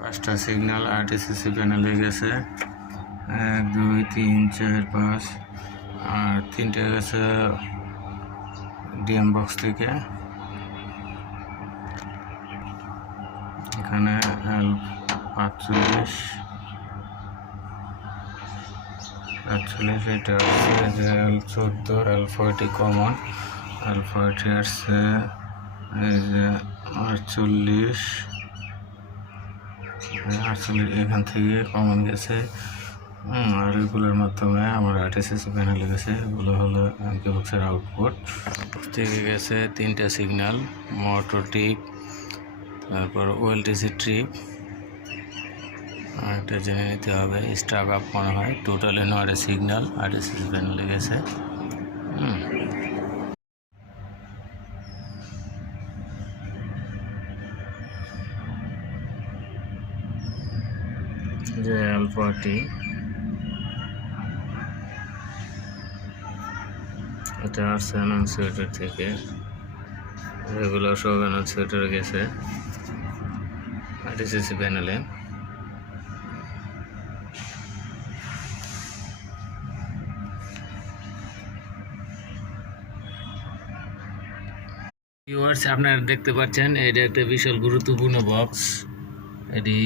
পাঁচটা সিগন্যাল আরটিসিসি প্যানেলে গেছে, 1 2 3 4 5, আর 3টে গেছে ডিএম বক্স থেকে। এখানে L45 এটা হচ্ছে L14 L40 কমন, L40 আসছে এই যে 48 এখান থেকে কমন গেছে। আর এগুলোর মাধ্যমে আমার আরটিসিসি প্যানেলে গেছে। এগুলো হলো এমকে বক্সের আউটপুট থেকে গেছে 3টা সিগন্যাল, মোটর টিপ, তারপর ওএলটিসি ট্রিপ। একটা জেনে নিতে হবে স্টাক আপ মনে হয়। টোটালে 9টা সিগন্যাল আরটিসিসি প্যানেলে গেছে। যে L40 এটা আসছে অ্যানাউন্সিয়েটার থেকে, এগুলো সব অ্যানাউন্সিয়েটারে গেছে আরটিসিসি প্যানেলে। ভিউয়ার্স, আপনারা দেখতে পাচ্ছেন এটা একটা বিশাল গুরুত্বপূর্ণ বক্স। এটি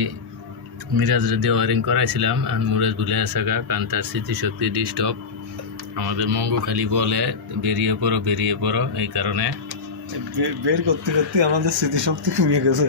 মিরাজরে দিয়ে ওয়ারিং করাইছিলাম, আর মিরাজ ভুলে আসা কারণ তার স্মৃতিশক্তি ডিস্টার্ব। আমাদের মঙ্গু খালি বলে বেরিয়ে পড়ো, এই কারণে বের করতে করতে আমাদের স্মৃতিশক্তি কমে গেছে।